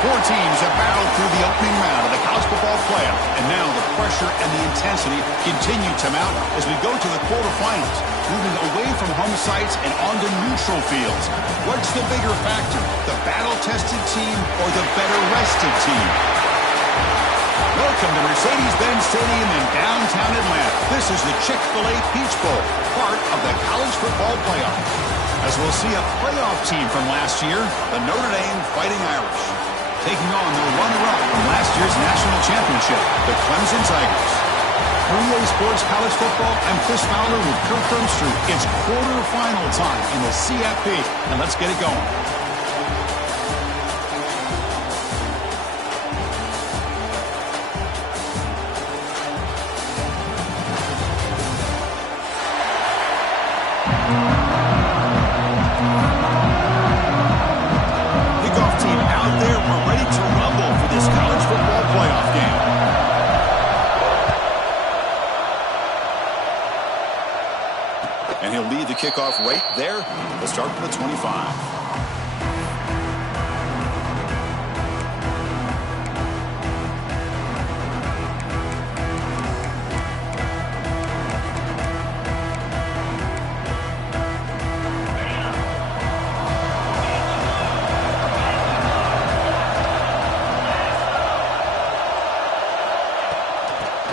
Four teams have battled through the opening round of the college football playoff, and now the pressure and the intensity continue to mount as we go to the quarterfinals, moving away from home sites and onto neutral fields. What's the bigger factor, the battle-tested team or the better-rested team? Welcome to Mercedes-Benz Stadium in downtown Atlanta. This is the Chick-fil-A Peach Bowl, part of the college football playoff. As we'll see a playoff team from last year, the Notre Dame Fighting Irish, taking on their runner-up from last year's national championship, the Clemson Tigers. For EA Sports College Football, I'm Chris Fowler with Kirk Hermstreet. It's quarterfinal time in the CFP, and let's get it going. And he'll lead the kickoff right there. We'll start from the 25.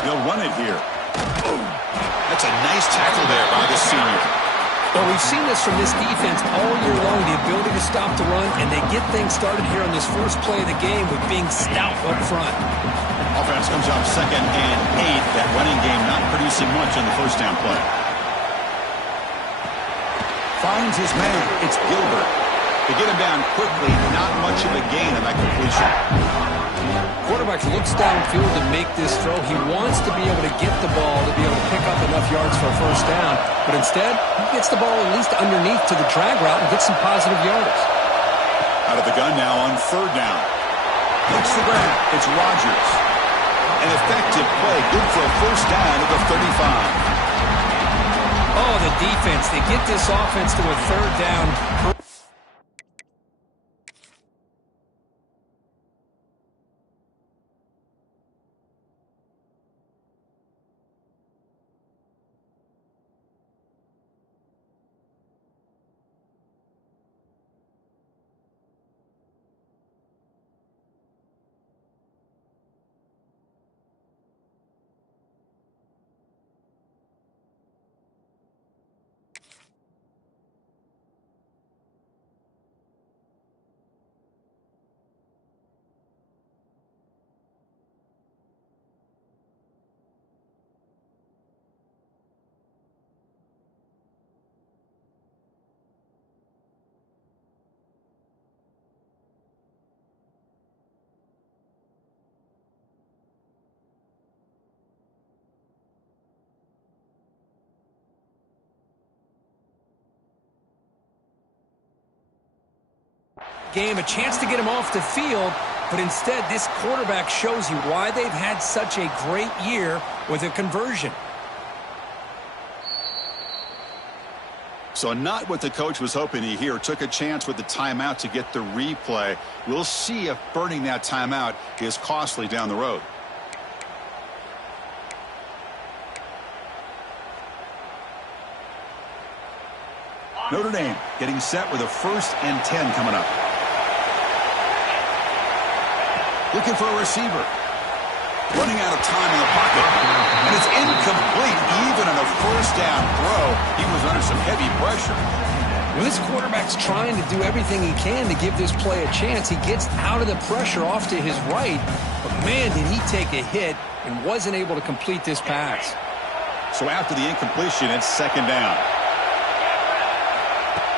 He'll run it here. That's a nice tackle there by the senior. Well, we've seen this from this defense all year long, the ability to stop the run, and they get things started here on this first play of the game with being stout up front. Offense comes up 2nd and 8. That running game not producing much on the first down play. Finds his man. It's Gilbert. To get him down quickly, not much of a gain on that completion. Quarterback looks downfield to make this throw. He wants to be able to get the ball to be able to pick up enough yards for a first down. But instead, he gets the ball at least underneath to the drag route and gets some positive yards. Out of the gun now on 3rd down. Hits the ground. It's Rodgers. An effective play. Good for a first down at the 35. Oh, the defense. They get this offense to a 3rd down. Game, a chance to get him off the field, but instead this quarterback shows you why they've had such a great year with a conversion. So not what the coach was hoping to hear. Took a chance with the timeout to get the replay. We'll see if burning that timeout is costly down the road. Notre Dame getting set with a 1st and 10 coming up. Looking for a receiver. Running out of time in the pocket. And it's incomplete. Even on a first down throw, he was under some heavy pressure. Well, this quarterback's trying to do everything he can to give this play a chance. He gets out of the pressure off to his right. But, man, did he take a hit and wasn't able to complete this pass. So after the incompletion, it's 2nd down.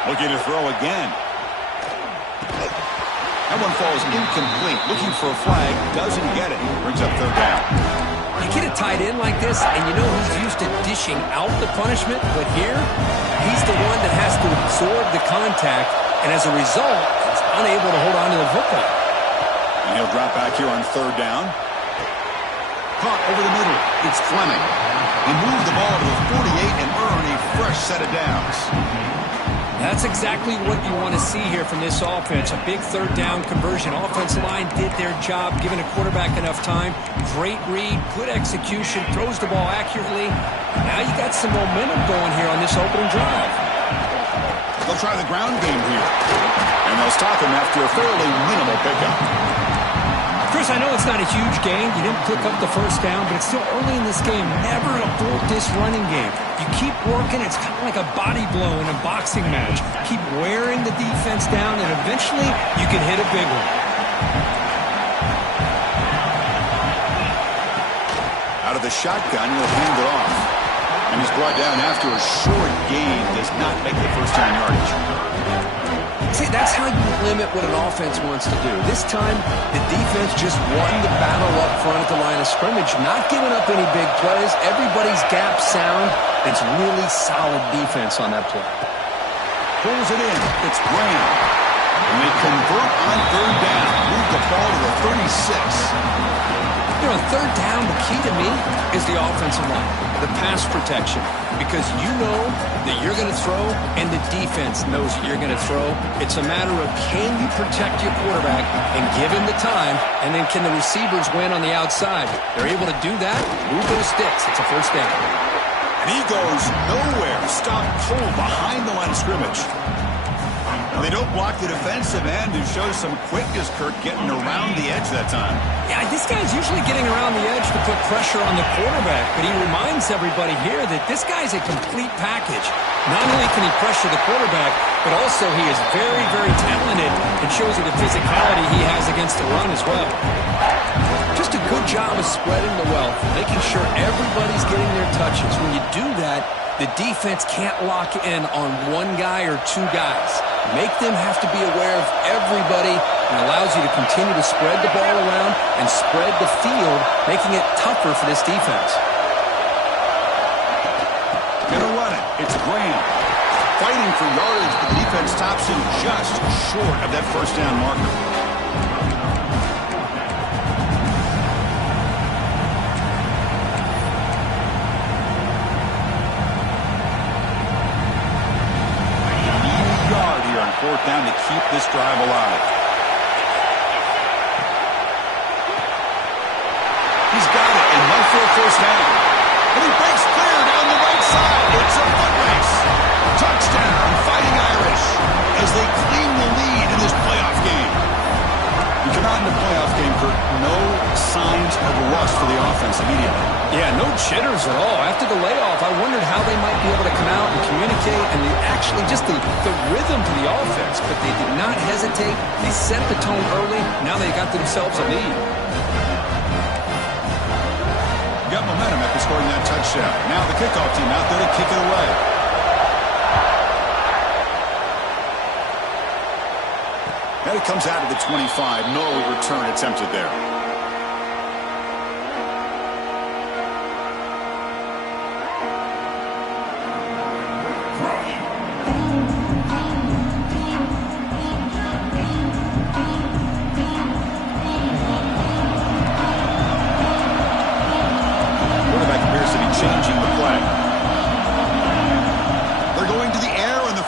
Looking to throw again. That one falls incomplete. Looking for a flag. Doesn't get it. Brings up 3rd down. You get a tight end like this, and you know he's used to dishing out the punishment. But here, he's the one that has to absorb the contact. And as a result, he's unable to hold on to the football. And he'll drop back here on 3rd down. Caught over the middle. It's Fleming. He moved the ball to the 48 and earned a fresh set of downs. That's exactly what you want to see here from this offense. A big third down conversion. Offensive line did their job, giving a quarterback enough time. Great read, good execution, throws the ball accurately. Now you got some momentum going here on this opening drive. They'll try the ground game here. And they'll stop him after a fairly minimal pickup. Chris, I know it's not a huge gain. You didn't pick up the first down, but it's still early in this game. Never abort this running game. You keep working. It's kind of like a body blow in a boxing match. Keep wearing the defense down, and eventually you can hit a big one. Out of the shotgun, he'll hand it off. And he's brought down after a short gain. Does not make the first down yardage. See, that's how you limit what an offense wants to do. This time, the defense just won the battle up front at the line of scrimmage, not giving up any big plays. Everybody's gap sound. It's really solid defense on that play. Pulls it in. It's Graham. And they convert on third down. Move the ball to the 36. You know, third down, the key to me is the offensive line, the pass protection, because you know that you're going to throw and the defense knows that you're going to throw. It's a matter of can you protect your quarterback and give him the time, and then can the receivers win on the outside? They're able to do that, move those sticks. It's a first down. And he goes nowhere. Stop cold behind the line of scrimmage. They don't block the defensive end, who shows some quickness, Kirk, getting around the edge that time. Yeah, this guy's usually getting around the edge to put pressure on the quarterback, but he reminds everybody here that this guy's a complete package. Not only can he pressure the quarterback, but also he is very, very talented and shows you the physicality he has against the run as well. Just a good job of spreading the wealth, making sure everybody's getting their touches. When you do that, the defense can't lock in on one guy or two guys. Make them have to be aware of everybody, and allows you to continue to spread the ball around and spread the field, making it tougher for this defense. Gonna run it. It's Graham. Fighting for yardage, but the defense stops him just short of that first down marker. Fourth down to keep this drive alive. He's got it, enough for a first down. And he breaks clear down the right side. It's a foot race. Touchdown, Fighting Irish, as they claim the lead in this playoff game. You come out in the playoff game, Kurt, no signs of rust for the offense immediately. Yeah, no jitters at all. After the layoff, I wondered how they might be able to come out and communicate and actually just the rhythm to the offense. But they did not hesitate. They set the tone early. Now they got themselves a lead. Got momentum after scoring that touchdown. Now the kickoff team out there to kick it away. And it comes out of the 25. No return attempted there.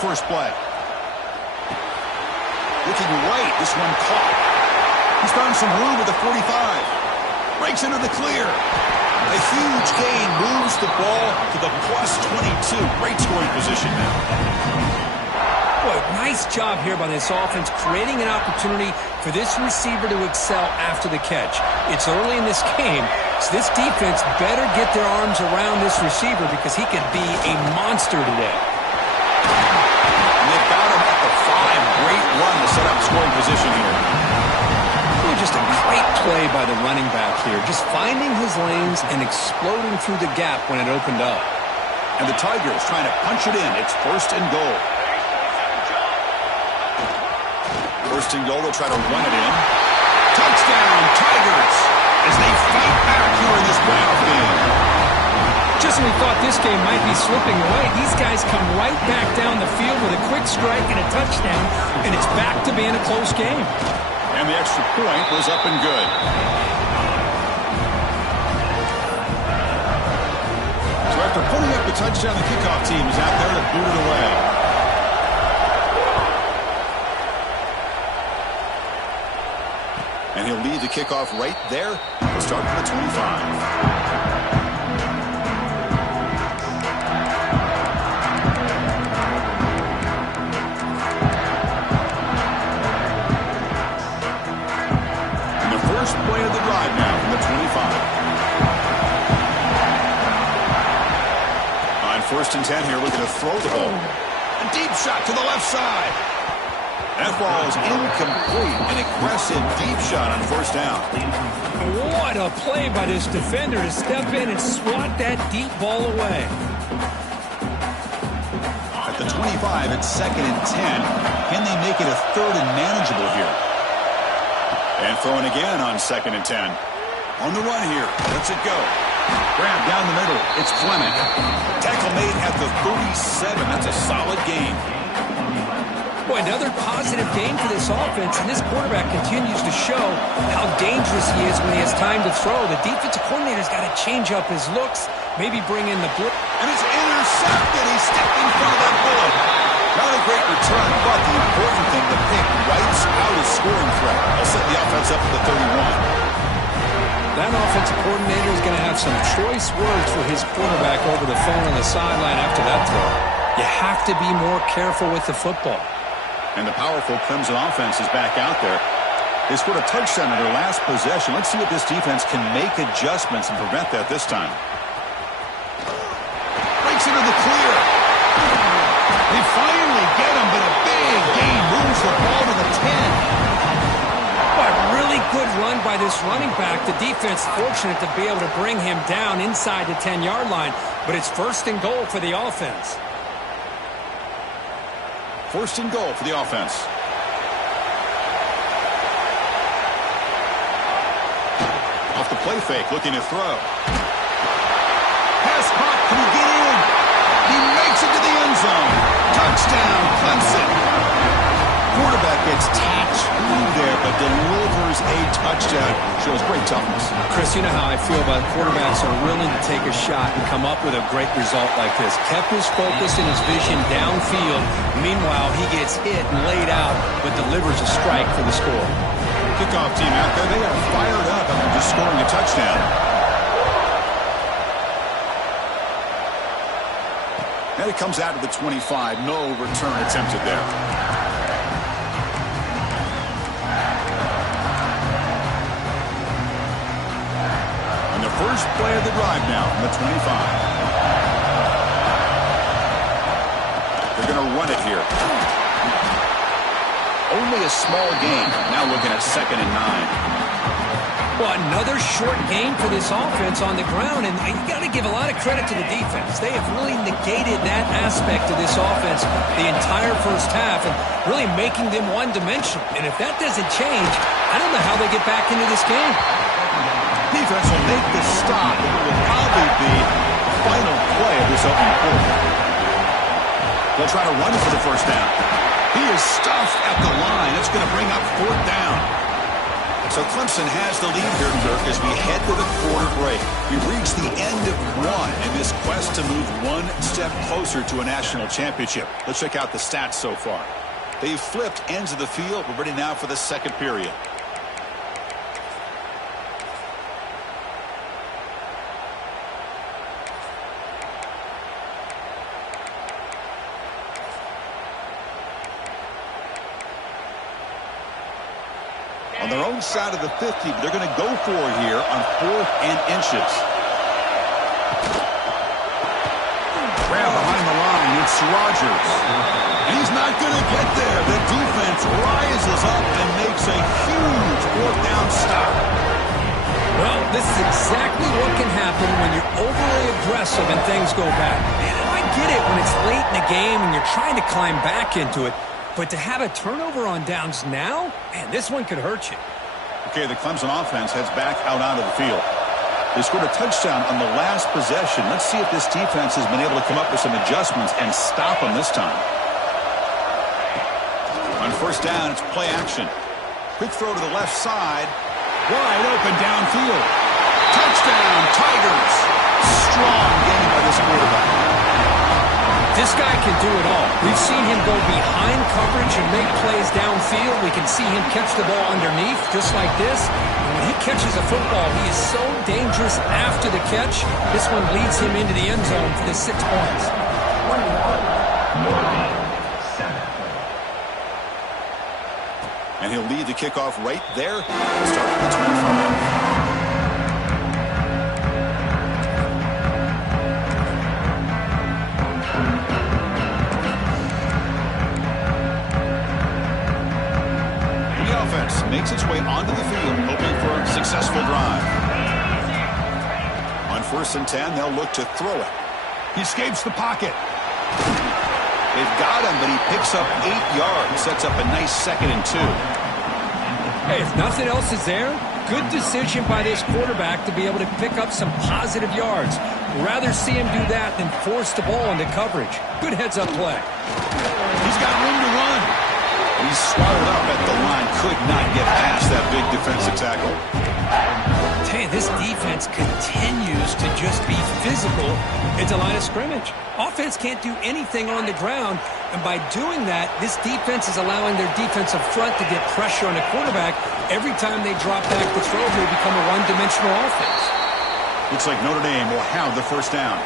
First play. Looking right, this one caught. He's found some room at the 45. Breaks into the clear. A huge gain moves the ball to the plus 22. Great scoring position now. Boy, nice job here by this offense, creating an opportunity for this receiver to excel after the catch. It's early in this game, so this defense better get their arms around this receiver because he could be a monster today. Great run to set up scoring position here. Just a great play by the running back here. Just finding his lanes and exploding through the gap when it opened up. And the Tigers trying to punch it in. It's first and goal. First and goal, they'll try to run it in. Touchdown, Tigers, as they fight back here in this playoff game. Just when we thought this game might be slipping away, these guys come right back down the field with a quick strike and a touchdown, and it's back to being a close game. And the extra point was up and good. So after putting up the touchdown, the kickoff team is out there to boot it away. he'll lead the kickoff right there. He'll start from the 25. First play of the drive now from the 25. On 1st and 10 here, looking to throw the ball. A deep shot to the left side. That ball is incomplete. An aggressive deep shot on 1st down. What a play by this defender to step in and swat that deep ball away. At the 25, it's 2nd and 10. Can they make it a 3rd and manageable here? And throwing again on 2nd and 10. On the run here. Lets it go. Grab down the middle. It's Fleming. Tackle made at the 37. That's a solid gain. Boy, another positive gain for this offense, and this quarterback continues to show how dangerous he is when he has time to throw. The defensive coordinator's got to change up his looks, maybe bring in the blitz. And it's intercepted. He stepped in front of that bullet. Not a great return, but the important thing, the pick wipes out his scoring threat. They'll set the offense up at the 31. That offensive coordinator is going to have some choice words for his quarterback over the phone on the sideline after that throw. You have to be more careful with the football. And the powerful Clemson offense is back out there. They scored a touchdown in their last possession. Let's see if this defense can make adjustments and prevent that this time. Breaks into the clear. They finally get him, but a big gain moves the ball to the 10. But really good run by this running back. The defense fortunate to be able to bring him down inside the 10-yard line, but it's 1st and goal for the offense. 1st and goal for the offense. Off the play fake, looking to throw. Pass caught, can he get in? He makes it to the end zone. Touchdown, Clemson. Quarterback gets tattooed there, but delivers a touchdown. Shows great toughness. Chris, you know how I feel about quarterbacks who are willing to take a shot and come up with a great result like this. Kept his focus and his vision downfield. Meanwhile, he gets hit and laid out, but delivers a strike for the score. Kickoff team out there, they are fired up after just scoring a touchdown. And it comes out to the 25. No return attempted there. And the first play of the drive now from the 25. They're going to run it here. Only a small gain. Now looking at 2nd and 9. Well, another short game for this offense on the ground, and you got to give a lot of credit to the defense. They have really negated that aspect of this offense the entire first half and really making them one-dimensional. And if that doesn't change, I don't know how they get back into this game. Defense will make the stop, and it will probably be the final play of this opening quarter. They'll try to run for the first down. He is stuffed at the line. It's going to bring up 4th down. So Clemson has the lead here, Dirk, as we head to the quarter break. We've reached the end of one in this quest to move one step closer to a national championship. Let's check out the stats so far. They've flipped ends of the field. We're ready now for the second period. On their own side of the 50, but they're going to go for it here on 4th and inches. Grab behind the line, it's Rodgers. And he's not going to get there. The defense rises up and makes a huge 4th down stop. Well, this is exactly what can happen when you're overly aggressive and things go bad. And I get it when it's late in the game and you're trying to climb back into it. But to have a turnover on downs now, man, this one could hurt you. Okay, the Clemson offense heads back out onto the field. They scored a touchdown on the last possession. Let's see if this defense has been able to come up with some adjustments and stop them this time. On 1st down, it's play action. Quick throw to the left side. Wide open downfield. Touchdown, Tigers. Strong game by this quarterback. This guy can do it all. We've seen him go behind coverage and make plays downfield. We can see him catch the ball underneath, just like this. And when he catches a football, he is so dangerous after the catch. This one leads him into the end zone for the 6 points. And he'll lead the kickoff right there. Start at the 25. Makes its way onto the field, hoping for a successful drive. On 1st and 10, they'll look to throw it. He escapes the pocket. They've got him, but he picks up 8 yards. Sets up a nice 2nd and 2. Hey, if nothing else is there, good decision by this quarterback to be able to pick up some positive yards. Rather see him do that than force the ball into coverage. Good heads-up play. He's got room to run. He's swallowed up at the line. Could not get past that big defensive tackle. Hey, this defense continues to just be physical at the line of scrimmage. Offense can't do anything on the ground, and by doing that, this defense is allowing their defensive front to get pressure on the quarterback. Every time they drop back to throw, they become a one-dimensional offense. Looks like Notre Dame will have the 1st down.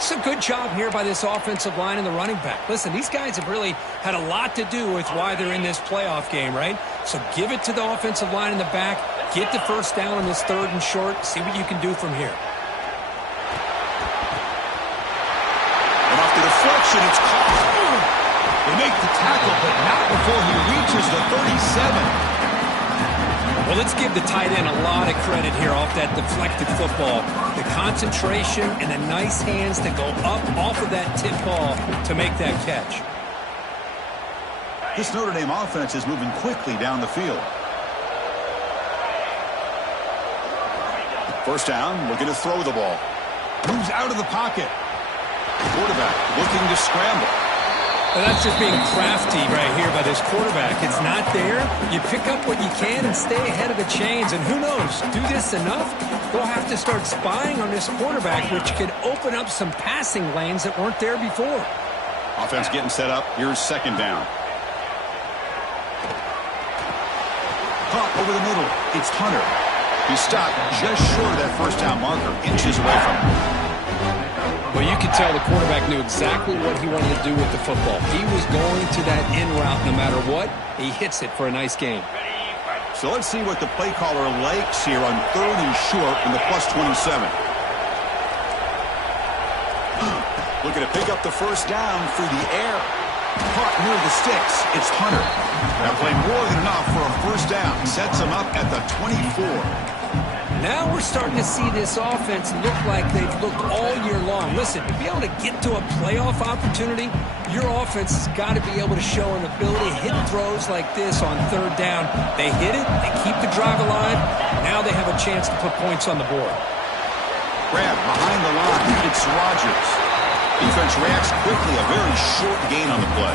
It's a good job here by this offensive line and the running back. Listen, these guys have really had a lot to do with why they're in this playoff game, right? So give it to the offensive line in the back. Get the 1st down on this 3rd and short. See what you can do from here. And off the deflection, it's caught. They make the tackle, but not before he reaches the 37. Well, let's give the tight end a lot of credit here off that deflected football. The concentration and the nice hands to go up off of that tip ball to make that catch. This Notre Dame offense is moving quickly down the field. 1st down, looking to throw the ball. Moves out of the pocket. Quarterback looking to scramble. Well, that's just being crafty right here by this quarterback. It's not there. You pick up what you can and stay ahead of the chains. And who knows, do this enough, they'll have to start spying on this quarterback, which could open up some passing lanes that weren't there before. Offense getting set up. Here's 2nd down. Caught over the middle. It's Hunter. He stopped just short of that 1st down marker, inches away from him. Well, you could tell the quarterback knew exactly what he wanted to do with the football. He was going to that in route no matter what. He hits it for a nice gain. So let's see what the play caller likes here on 3rd and short in the +27. Looking to pick up the 1st down through the air. Caught near the sticks. It's Hunter. Now playing more than enough for a 1st down. Sets him up at the 24. Now we're starting to see this offense look like they've looked all year long. Listen, to be able to get to a playoff opportunity, your offense has got to be able to show an ability to hit throws like this on 3rd down. They hit it, they keep the drive alive. Now they have a chance to put points on the board. Grab behind the line. It's Rodgers. Defense reacts quickly. A very short gain on the play.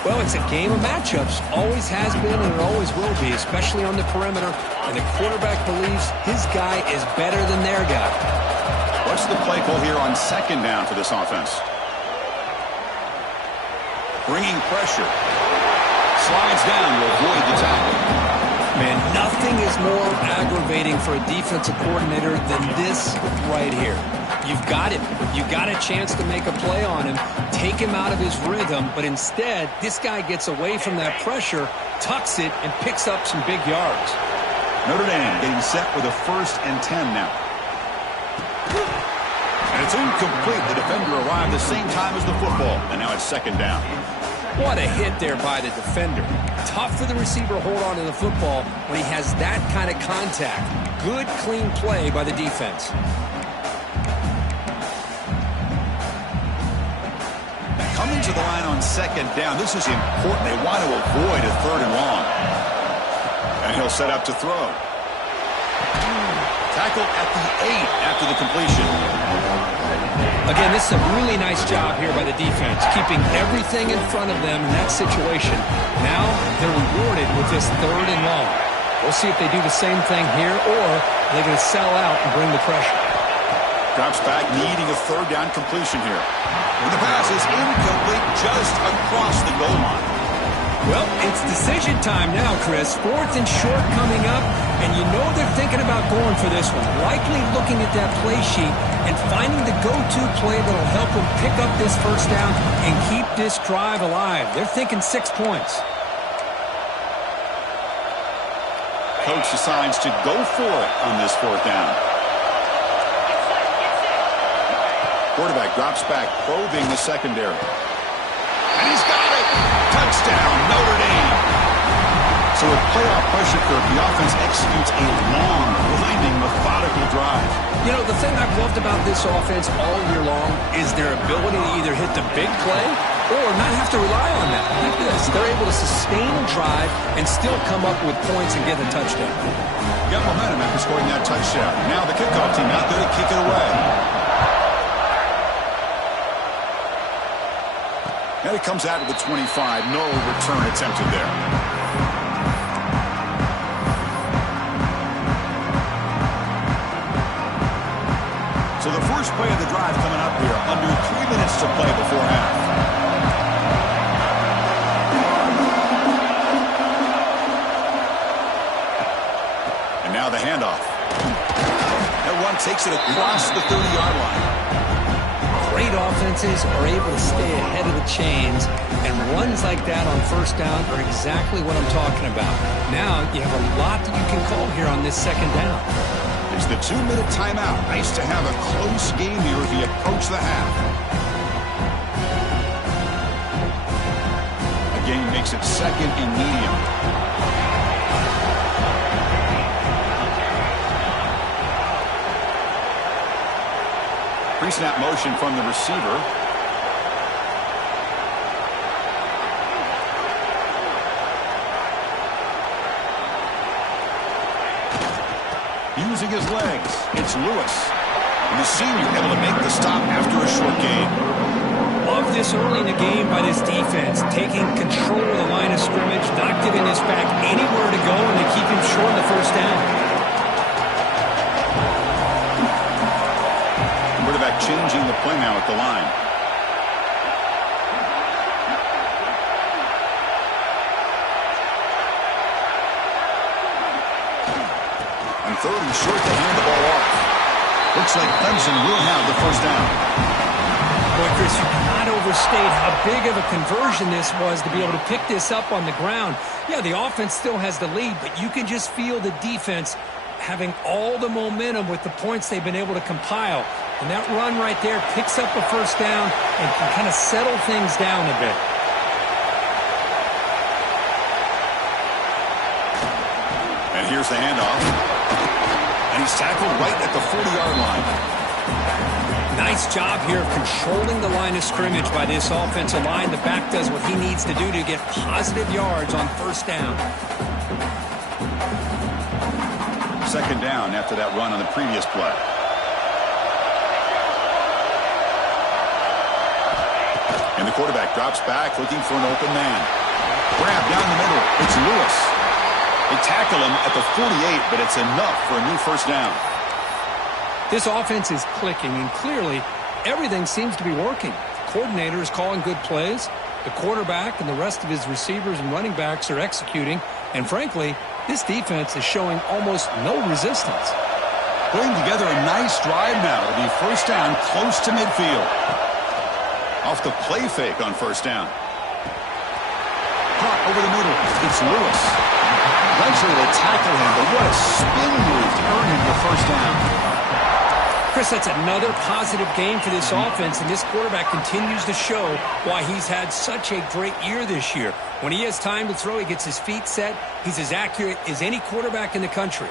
Well, it's a game of matchups. Always has been and it always will be, especially on the perimeter. And the quarterback believes his guy is better than their guy. What's the play call here on 2nd down for this offense? Bringing pressure. Slides down to avoid the tackle. Man, nothing is more aggravating for a defensive coordinator than this right here. You've got him. You got a chance to make a play on him, take him out of his rhythm, but instead, this guy gets away from that pressure, tucks it, and picks up some big yards. Notre Dame getting set with a 1st and 10 now. And it's incomplete. The defender arrived the same time as the football, and now it's 2nd down. What a hit there by the defender. Tough for the receiver to hold on to the football when he has that kind of contact. Good, clean play by the defense. Coming to the line on 2nd down. This is important. They want to avoid a 3rd and long. And he'll set up to throw. Tackle at the 8 after the completion. Again, this is a really nice job here by the defense, keeping everything in front of them in that situation. Now they're rewarded with this 3rd and long. We'll see if they do the same thing here, or they're going to sell out and bring the pressure. Drops back, needing a third down completion here. And the pass is incomplete, just across the goal line. Well, it's decision time now, Chris. 4th and short coming up, and you know they're thinking about going for this one. Likely looking at that play sheet and finding the go-to play that'll help them pick up this first down and keep this drive alive. They're thinking 6 points. Coach decides to go for it on this 4th down. Quarterback drops back, probing the secondary. And he's got it! Touchdown, Notre Dame! So with playoff pressure curve, the offense executes a long, winding, methodical drive. You know, the thing I've loved about this offense all year long is their ability to either hit the big play or not have to rely on that. Like this, they're able to sustain a drive and still come up with points and get a touchdown. Got momentum after scoring that touchdown. Now the kickoff team out there to kick it away. And it comes out of the 25. No return attempted there. So the first play of the drive coming up here. Under 3 minutes to play before half. And now the handoff. That one takes it across the 30-yard line. Great offenses are able to stay ahead of the chains, and runs like that on first down are exactly what I'm talking about. Now you have a lot that you can call here on this second down. It's the 2-minute timeout. Nice to have a close game here as we approach the half. Again, makes it 2nd and medium. Pre-snap motion from the receiver. Using his legs, it's Lewis. And the senior able to make the stop after a short gain. Love this early in the game by this defense, taking control of the line of scrimmage, not giving this back anywhere to go, and to keep him short of the first down. Quarterback changing the play now at the line. And 3rd and short to hand the ball off. Looks like Clemson will have the first down. Boy, Chris, you cannot overstate how big of a conversion this was to be able to pick this up on the ground. Yeah, the offense still has the lead, but you can just feel the defense having all the momentum with the points they've been able to compile. And that run right there picks up a first down and can kind of settle things down a bit. And here's the handoff. And he's tackled right at the 40-yard line. Nice job here of controlling the line of scrimmage by this offensive line. The back does what he needs to do to get positive yards on first down. 2nd down after that run on the previous play. And the quarterback drops back, looking for an open man. Grab down the middle. It's Lewis. They tackle him at the 48, but it's enough for a new first down. This offense is clicking, and clearly everything seems to be working. The coordinator is calling good plays. The quarterback and the rest of his receivers and running backs are executing. And frankly, this defense is showing almost no resistance. Putting together a nice drive now to be first down close to midfield. Off the play fake on first down. Caught over the middle. It's Lewis. Eventually they tackle him, but what a spin move to earn him the first down. Chris, that's another positive game for this offense, and this quarterback continues to show why he's had such a great year this year. When he has time to throw, he gets his feet set. He's as accurate as any quarterback in the country.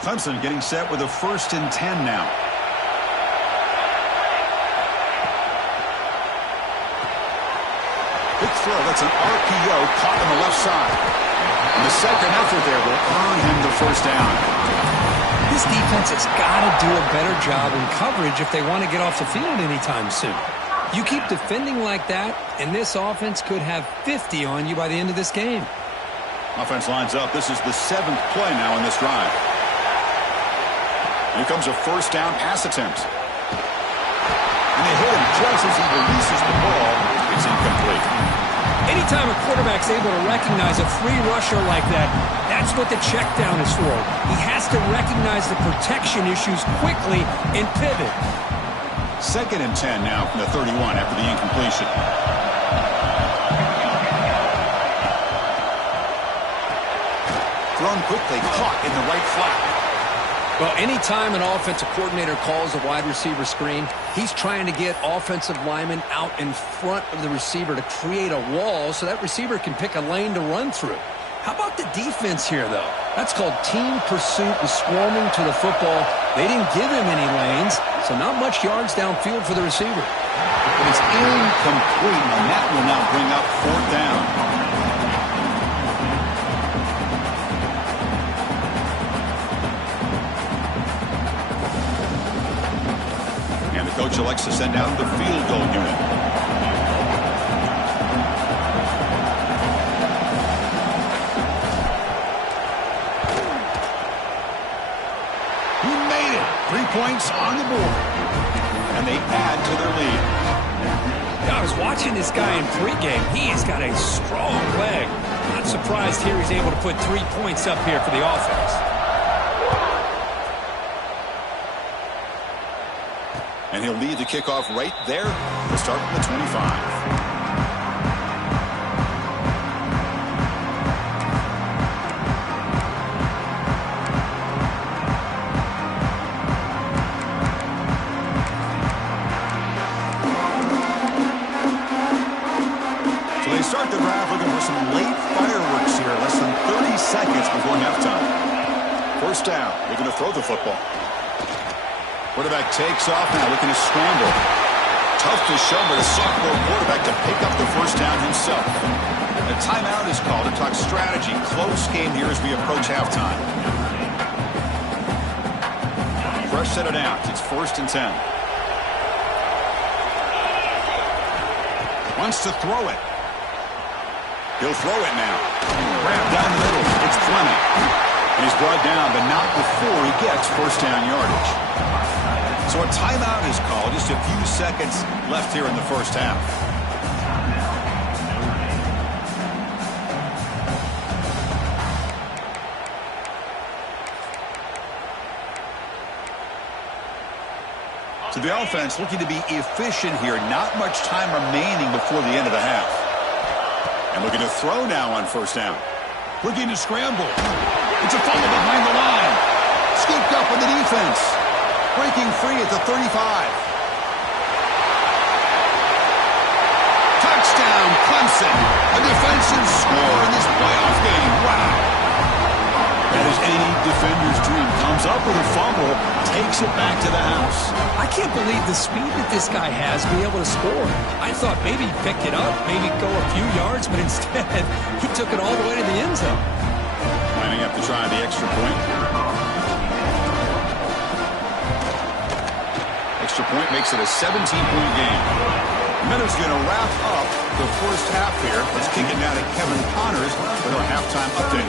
Clemson getting set with a 1st and 10 now. Big throw. That's an RPO caught on the left side. And the second effort there will earn him the first down. This defense has got to do a better job in coverage if they want to get off the field anytime soon. You keep defending like that, and this offense could have 50 on you by the end of this game. Offense lines up. This is the 7th play now in this drive. Here comes a first down pass attempt. And they hit him just as he releases the ball. It's incomplete. Anytime a quarterback's able to recognize a free rusher like that, that's what the check down is for. He has to recognize the protection issues quickly and pivot. 2nd and 10 now from the 31 after the incompletion. Thrown quickly, caught in the right flat. Well, anytime an offensive coordinator calls a wide receiver screen, he's trying to get offensive linemen out in front of the receiver to create a wall so that receiver can pick a lane to run through. How about the defense here, though? That's called team pursuit and swarming to the football. They didn't give him any lanes, so not much yards downfield for the receiver. But it's incomplete, and that will now bring up 4th down. Coach elects to send out the field goal unit. He made it. 3 points on the board. And they add to their lead. I was watching this guy in pregame. He has got a strong leg. Not surprised here he's able to put 3 points up here for the offense. And he'll lead the kickoff right there to start from the 25. So they start the drive looking for some late fireworks here. Less than 30 seconds before halftime. First down. They're going to throw the football. Quarterback takes off now, looking to scramble. Tough to show, but a sophomore quarterback to pick up the first down himself. A timeout is called to talk strategy. Close game here as we approach halftime. Fresh set of downs. It's 1st and 10. Wants to throw it. He'll throw it now. Grabbed down the middle. It's Fleming. And he's brought down, but not before he gets first down yardage. So a timeout is called. Just a few seconds left here in the first half. So the offense looking to be efficient here. Not much time remaining before the end of the half. And looking to throw now on first down. Looking to scramble. It's a fumble behind the line. Scooped up in the defense. Breaking free at the 35. Touchdown, Clemson. A defensive score in this playoff game. Wow. That is any defender's dream. Comes up with a fumble, takes it back to the house. I can't believe the speed that this guy has to be able to score. I thought maybe he'd pick it up, maybe go a few yards, but instead he took it all the way to the end zone. Lining up to try the extra point. Extra point makes it a 17-point game. Miller's going to wrap up the first half here. Let's kick it now to Kevin Connors with our halftime update.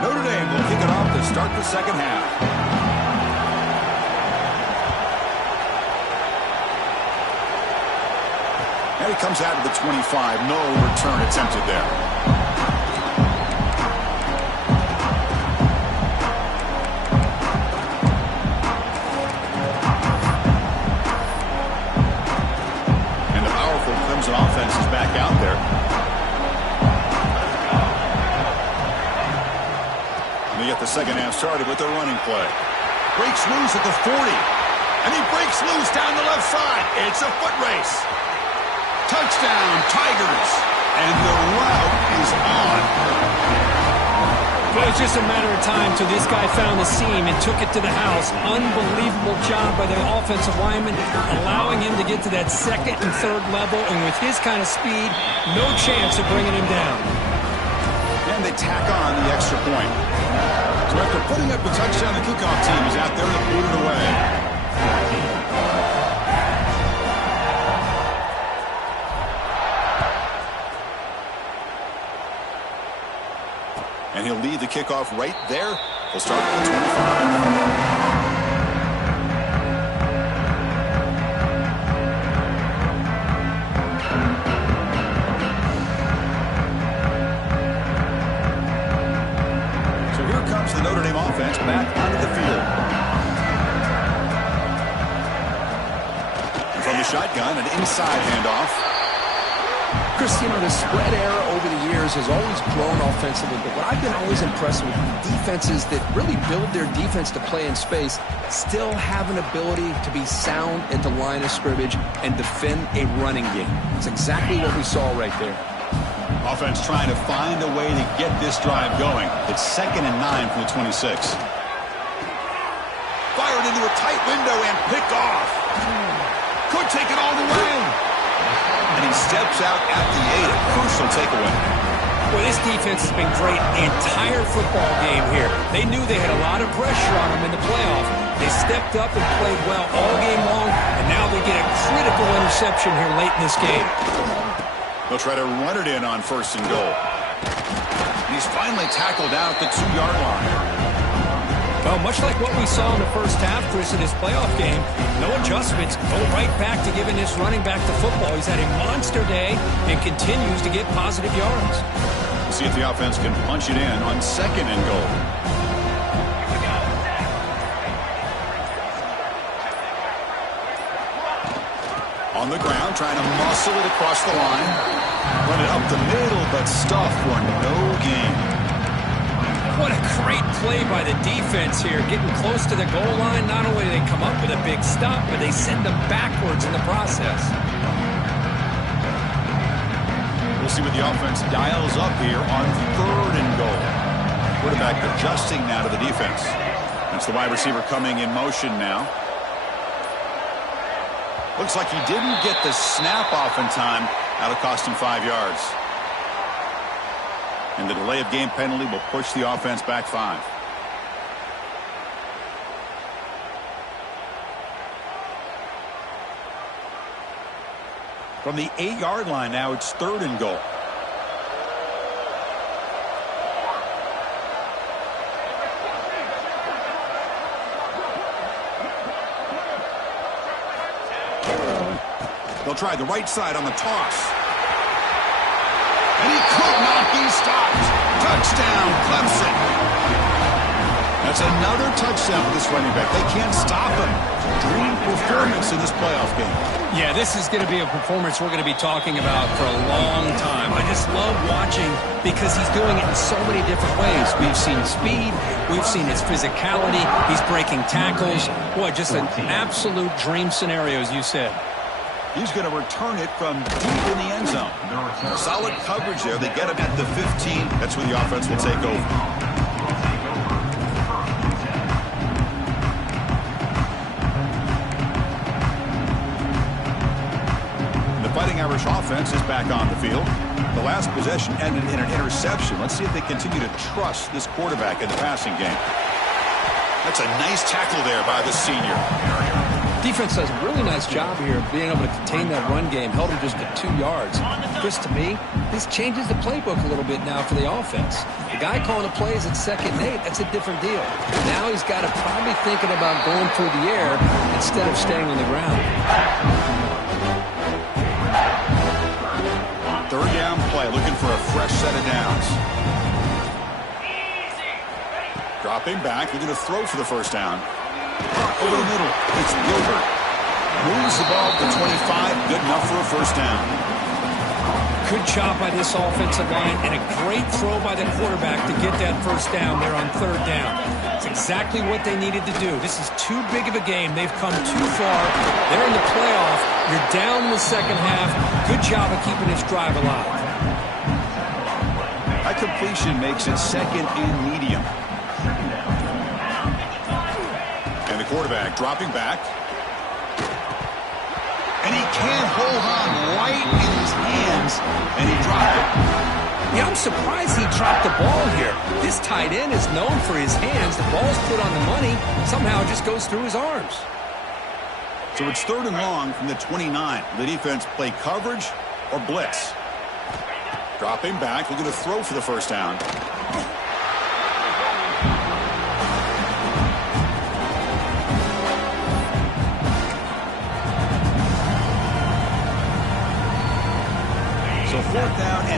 Notre Dame will kick it off to start the second half. And he comes out of the 25. No return attempted there. And the powerful Clemson offense is back out there. And they get the second half started with their running play. Breaks loose at the 40. And he breaks loose down the left side. It's a foot race. Touchdown, Tigers. And the route is on. Well, it's just a matter of time till this guy found the seam and took it to the house. Unbelievable job by the offensive lineman, allowing him to get to that second and third level. And with his kind of speed, no chance of bringing him down. And they tack on the extra point. So after putting up the touchdown, the kickoff team is out there to boot it away. And he'll lead the kickoff right there. He'll start at the 25. The Notre Dame offense back onto the field. And from the shotgun, an inside handoff. Chris, you know, the spread era over the years has always grown offensively, but what I've been always impressed with defenses that really build their defense to play in space still have an ability to be sound at the line of scrimmage and defend a running game. It's exactly what we saw right there. Offense trying to find a way to get this drive going. It's 2nd and 9 from the 26. Fired into a tight window and picked off. Could take it all the way. And he steps out at the 8. A crucial takeaway. Well, this defense has been great the entire football game here. They knew they had a lot of pressure on them in the playoff. They stepped up and played well all game long, and now they get a critical interception here late in this game. They'll try to run it in on 1st and goal. And he's finally tackled out at the 2-yard line. Well, much like what we saw in the first half, Chris, in his playoff game, no adjustments, go right back to giving this running back the football. He's had a monster day and continues to get positive yards. We'll see if the offense can punch it in on 2nd and goal. On the ground, trying to muscle it across the line. Run it up the middle, but stuff for no gain. What a great play by the defense here. Getting close to the goal line, not only do they come up with a big stop, but they send them backwards in the process. We'll see what the offense dials up here on 3rd and goal. Quarterback adjusting now to the defense. That's the wide receiver coming in motion now. Looks like he didn't get the snap off in time. That'll cost him 5 yards. And the delay of game penalty will push the offense back 5. From the 8-yard line now, it's 3rd and goal. They'll try the right side on the toss. And he could not be stopped. Touchdown, Clemson. That's another touchdown for this running back. They can't stop him. Dream performance in this playoff game. Yeah, this is going to be a performance we're going to be talking about for a long time. I just love watching because he's doing it in so many different ways. We've seen speed. We've seen his physicality. He's breaking tackles. Boy, just an absolute dream scenario, as you said. He's going to return it from deep in the end zone. Solid coverage there. They get him at the 15. That's where the offense will take over. The Fighting Irish offense is back on the field. The last possession ended in an interception. Let's see if they continue to trust this quarterback in the passing game. That's a nice tackle there by the senior. Defense does a really nice job here of being able to contain that run game. Held him just at 2 yards. Chris, to me, this changes the playbook a little bit now for the offense. The guy calling the plays at 2nd and 8, that's a different deal. Now he's got to probably thinking about going through the air instead of staying on the ground. 3rd down play, looking for a fresh set of downs. Dropping back, looking to throw for the 1st down. Over the middle, it's Gilbert. Moves the ball to 25, good enough for a 1st down. Good job by this offensive line and a great throw by the quarterback to get that 1st down there on 3rd down. It's exactly what they needed to do. This is too big of a game. They've come too far. They're in the playoff. You're down in the 2nd half. Good job of keeping this drive alive. That completion makes it 2nd and medium. And the quarterback dropping back. And he can't hold on right in his hands. And he dropped it. Yeah, I'm surprised he dropped the ball here. This tight end is known for his hands. The ball's put on the money. Somehow it just goes through his arms. So it's 3rd and long from the 29. The defense play coverage or blitz. Dropping back, looking to throw for the 1st down.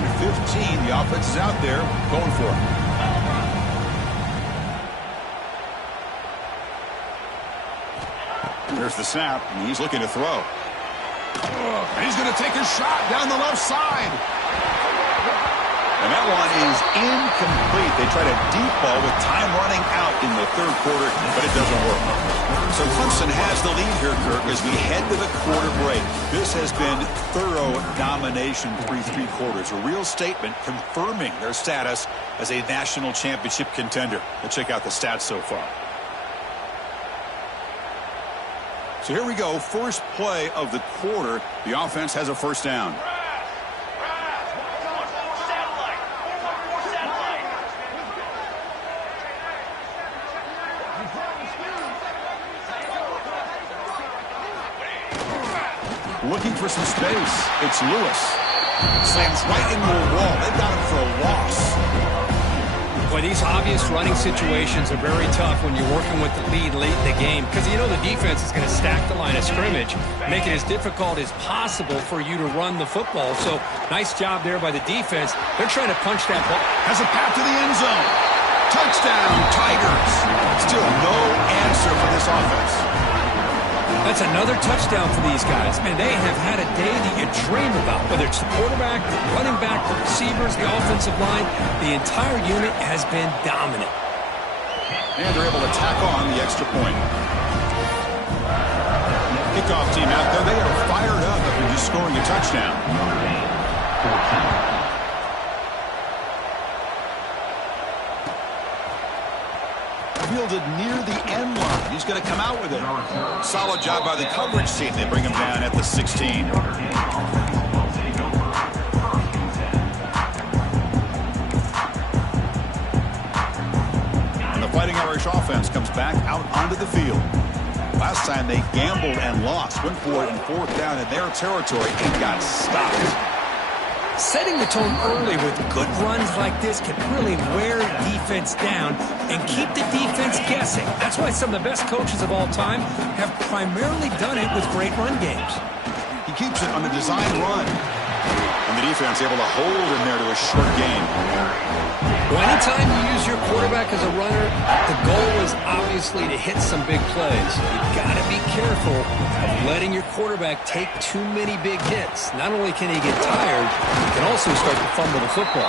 and 15. The offense is out there going for it. There's the snap, and he's looking to throw. And he's going to take a shot down the left side. And that one is incomplete. They tried a deep ball with time running out in the third quarter, but it doesn't work. So Clemson has the lead here, Kirk, as we head to the quarter break. This has been thorough domination through 3 quarters. A real statement confirming their status as a national championship contender. Let's check out the stats so far. So here we go, first play of the quarter. The offense has a first down. Looking for some space. It's Lewis. Slams right into a wall. They got him for a loss. Boy, these obvious running situations are very tough when you're working with the lead late in the game because you know the defense is going to stack the line of scrimmage, make it as difficult as possible for you to run the football. So nice job there by the defense. They're trying to punch that ball. Has a path to the end zone. Touchdown, Tigers. Still no answer for this offense. That's another touchdown for these guys. Man, they have had a day that you dream about, whether it's the quarterback, the running back, the receivers, the offensive line. The entire unit has been dominant. And they're able to tack on the extra point. Kickoff team out there. They are fired up after just scoring a touchdown. Fielded near the end line. He's going to come out with it. Solid job by the coverage team. They bring him down at the 16. And the Fighting Irish offense comes back out onto the field. Last time they gambled and lost. Went for it in 4th down in their territory and got stopped. Setting the tone early with good runs like this can really wear defense down and keep the defense guessing. That's why some of the best coaches of all time have primarily done it with great run games. He keeps it on the design run. And the defense able to hold him there to a short gain. Well, anytime you use your quarterback as a runner, the goal is obviously to hit some big plays. You've got to be careful of letting your quarterback take too many big hits. Not only can he get tired, he can also start to fumble the football.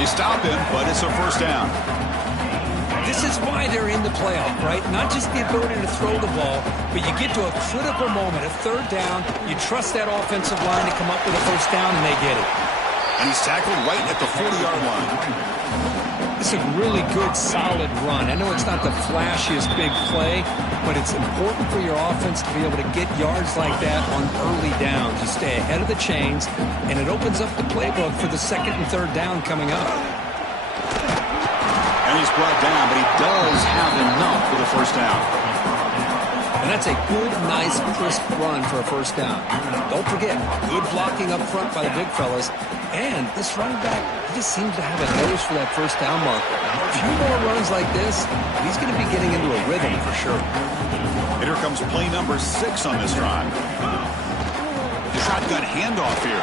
They stop him, but it's a first down. This is why they're in the playoff, right? Not just the ability to throw the ball, but you get to a critical moment, a 3rd down, you trust that offensive line to come up with a first down, and they get it. And he's tackled right at the 40-yard line. It's a really good, solid run. I know it's not the flashiest big play, but it's important for your offense to be able to get yards like that on early downs. You stay ahead of the chains, and it opens up the playbook for the 2nd and 3rd down coming up. And he's brought down, but he does have enough for the first down. And that's a good, nice, crisp run for a first down. Don't forget, good blocking up front by the big fellas. And this running back, he just seems to have a nose for that first down marker. A few more runs like this, he's going to be getting into a rhythm for sure. And here comes play number 6 on this drive. The shotgun handoff here.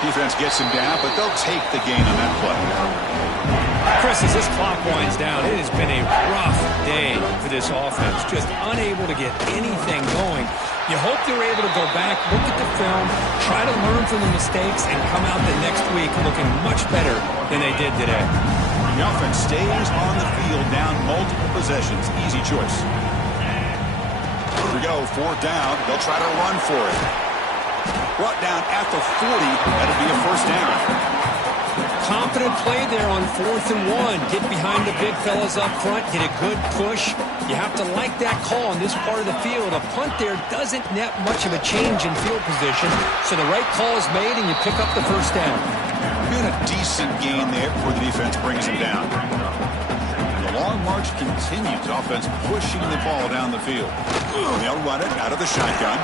Defense gets him down, but they'll take the gain on that play. Chris, as this clock winds down, it has been a rough day for this offense. Just unable to get anything going. You hope they're able to go back, look at the film, try to learn from the mistakes, and come out the next week looking much better than they did today. The offense stays on the field, down multiple possessions. Easy choice. Here we go, 4th down. They'll try to run for it. Brought down at the 40. That'll be a first down. Confident play there on 4th and 1. Get behind the big fellas up front, get a good push. You have to like that call in this part of the field. A punt there doesn't net much of a change in field position, so the right call is made and you pick up the first down. Been a decent gain there before the defense brings him down. And the long march continues. Offense pushing the ball down the field. They'll run it out of the shotgun.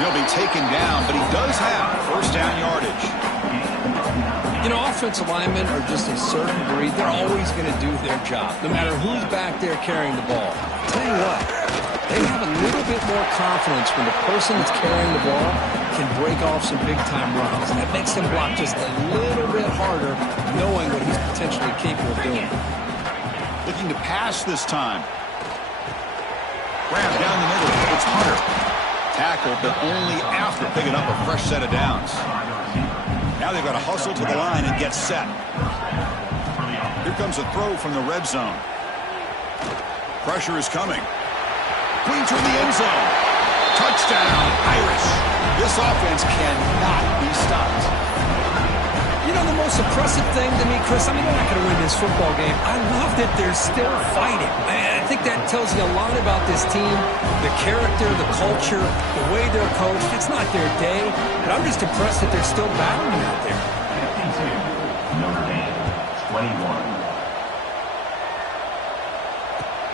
He'll be taken down, but he does have first down yardage. You know, offensive linemen are just a certain breed. They're always going to do their job, no matter who's back there carrying the ball. Tell you what, They have a little bit more confidence when the person that's carrying the ball can break off some big-time runs. That makes them block just a little bit harder, knowing what he's potentially capable of doing. Looking to pass this time. Grab down the middle. It's Hunter. Tackled, but only after picking up a fresh set of downs. Now they've got to hustle to the line and get set. Here comes a throw from the red zone. Pressure is coming. Queen through the end zone. Touchdown, Irish. This offense cannot be stopped. You know, the most impressive thing to me, Chris, I mean, they're not going to win this football game. I love that they're still fighting. I think that tells you a lot about this team, the character, the culture, the way they're coached. It's not their day, but I'm just impressed that they're still battling out there. Notre Dame, 21.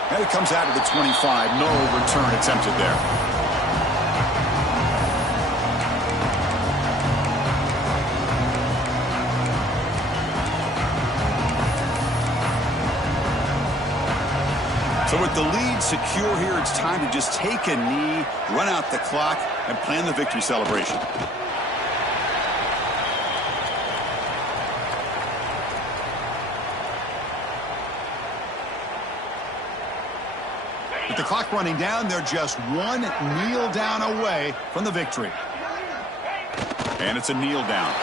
And it comes out of the 25. No return attempted there. So with the lead secure here, it's time to just take a knee, run out the clock, and plan the victory celebration. With the clock running down, they're just one kneel down away from the victory. And it's a kneel down.